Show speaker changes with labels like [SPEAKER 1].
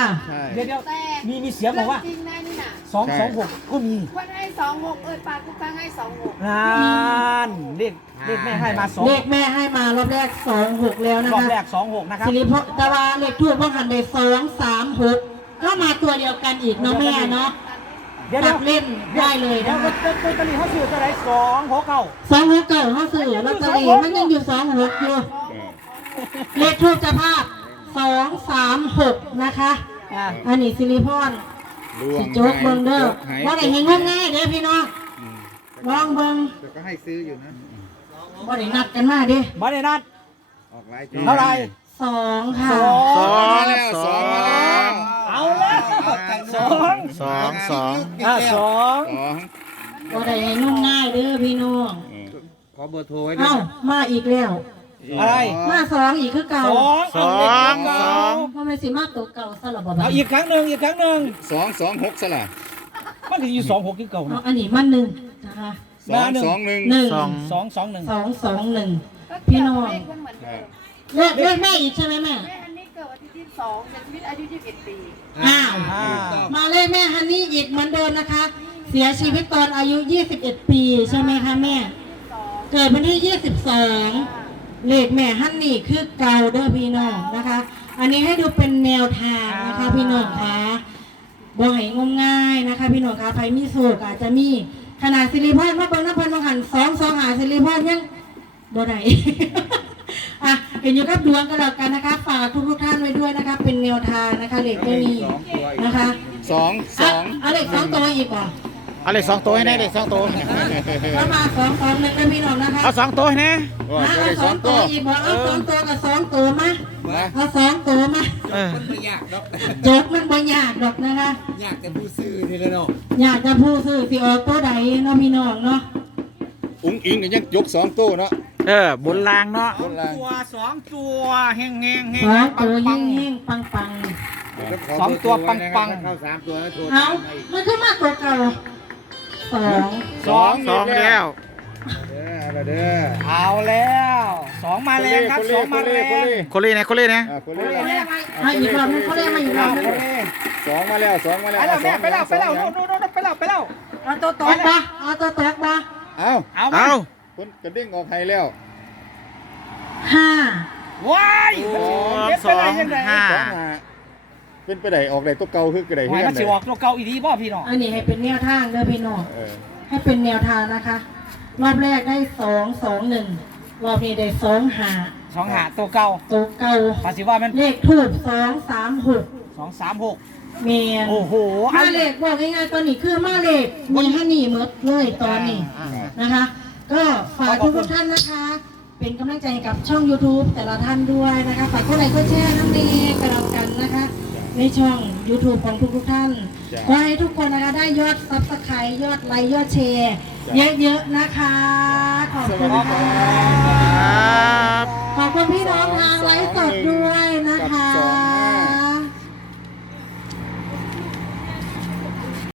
[SPEAKER 1] เดี๋ยวมีเสียงบอกว่า
[SPEAKER 2] จริงนะนี่น่ะ
[SPEAKER 1] 226ก็มี
[SPEAKER 2] คนให้26ปากกูฟังให้26
[SPEAKER 1] นั่นเลขแม่ให้มา2
[SPEAKER 3] เลขแม่ให้มารอบแรก26แล้วนะ
[SPEAKER 1] รอบ
[SPEAKER 3] คะ
[SPEAKER 1] แรก26นะครับ
[SPEAKER 3] สิริพตะวันเลขทูบว่าหันได้236ก็มาตัวเดียวกันอีกเนาะแม่เนาะตัดเล่นได้เลยนะคะ
[SPEAKER 1] ลอตเตอรี่เขาซื้อเท่าไหร่269
[SPEAKER 3] เขาซื้อลอตเตอรี่มันยังอยู่26อยู่เลขทูบจะภาพ236นะคะอันนี้สิริพรสิโจ๊กเบิ้งเด้อว่าได้เห็นง่ายเด้อพี่น้องลองเบิ้ง
[SPEAKER 4] ก็ให้ซื้ออยู่นะ
[SPEAKER 3] ว่าได้นัดกันมาดิ
[SPEAKER 1] บ่ได้นัด
[SPEAKER 4] ออกไลน์
[SPEAKER 1] เท่าไหร่
[SPEAKER 3] 2ค่ะ
[SPEAKER 4] มาแล้ว2มาแล้ว
[SPEAKER 1] เอาแล้ว2
[SPEAKER 3] ว่าได้เห็นง่ายเด้อพี่น้อง
[SPEAKER 4] ขอเบอร์โทรไว้ด้วย
[SPEAKER 3] มาอีกแล้ว
[SPEAKER 1] อะไร
[SPEAKER 3] มา2อีกคือเก่า
[SPEAKER 1] 2
[SPEAKER 3] ทำไมสิมาตัวเก่าซะล่ะบ่
[SPEAKER 1] เอาอีกครั้งหนึ่ง
[SPEAKER 4] 226ซะล่ะ
[SPEAKER 1] มันถึงอยู่26ที่เก่านะ
[SPEAKER 3] อันนี้มัน1นะคะ221พี่น้องเลขแม่อีกใช่ไหมแม่
[SPEAKER 2] อันนี้เกิดวันที่22เสียชีวิตอายุ21ปี
[SPEAKER 3] มาเลขแม่ฮันนี่อีกเหมือนเดิมนะคะเสียชีวิตตอนอายุ21ปีใช่ไหมคะแม่เกิดวันที่22เลขแม่ฮันนี่คือเก่าเด้อพี่น้องนะคะอันนี้ให้ดูเป็นแนวทางนะคะพี่น้องคะบ่ให้งมง่ายนะคะพี่น้องคะไผมีโศกอาจจะมีขนาดสิริพรมาเบิ่งน้ำเพิ่นมาหัน2หาสิริพรยังบ่ได้อ่ะเห็นอยู่กับดวงกันแล้วกันนะคะฝากทุกท่านไว้ด้วยนะคะเป็นแนวทางนะคะเลขตัวนี้นะคะเลข2ตัวอีกป่ะ
[SPEAKER 5] อะไร2 ตัวให้แน่เด็ก2 ตัว
[SPEAKER 3] แล้วมา2 1นะพี่น้องนะคะ
[SPEAKER 5] เอา2 ตัวให้แน่
[SPEAKER 3] เอา2 ตัวอีกบ่เอา2 ตัวกับ2 ตัวมาเอา2 ตัวมา
[SPEAKER 4] มันไม่ยากหรอก
[SPEAKER 3] จบมันบ่ยากหรอกนะคะ
[SPEAKER 4] ยากแต่ผู้ซื้อนี่แหละเนาะ
[SPEAKER 3] อยากจะพูดซื้อสิออกตัวใดเนาะพี่น้องเนาะ
[SPEAKER 4] อุ้งอิงยังยก2 ตัวเนาะ
[SPEAKER 5] บนรางเนาะ
[SPEAKER 1] 2 ตัวเฮง
[SPEAKER 3] 2 ตัวยิ่งปัง
[SPEAKER 1] 2 ตัวปัง
[SPEAKER 4] เข้า3 ตัวแล้วโทร
[SPEAKER 3] เอามันขึ้นมาตัวเก่า
[SPEAKER 5] 2แล้ว
[SPEAKER 4] เด้อ
[SPEAKER 1] เอาแล้ว2มาแรงครับ2มาแรง
[SPEAKER 5] โคเล่นะ
[SPEAKER 3] มาอีกรอบนึงเขาเรียกมาอีกรอบนึง
[SPEAKER 4] 2มาแล้ว
[SPEAKER 1] ไปแล้ว
[SPEAKER 3] เอาตัวตกมา
[SPEAKER 5] เอา
[SPEAKER 4] คนกระเด้งออกให้แล้ว
[SPEAKER 3] 5
[SPEAKER 1] ว้าย
[SPEAKER 4] เป็นไปได้ออกได้ตัวเก่าคือกระได
[SPEAKER 1] เฮือนมันสิออกตัวเก่าอีดีบ่พี่น้อง
[SPEAKER 3] อันนี้ให้เป็นแนวทางเด้อพี่น้องให้เป็นแนวทางนะคะรอบแรกได้221รอบนี้ได้2หา
[SPEAKER 1] ตัวเก่าภาษีว่ามัน
[SPEAKER 3] เลขถูก236เมียน
[SPEAKER 1] โอ้โห
[SPEAKER 3] มาเลขบอกง่ายๆตอนนี้คือมาเลขมีให้หนีหมดเลยตอนนี้นะคะก็ฝากทุกท่านนะคะเป็นกำลังใจกับช่อง YouTube แต่ละท่านด้วยนะคะฝากกดไลค์กดแชร์น้ำเนยกระดองกันนะคะในช่อง YouTube ของทุกท่านขอให้ทุกคนนะคะได้ยอด Subscribe ยอดไลค์ยอดแชร์เยอะๆนะคะขอบคุณค่ะ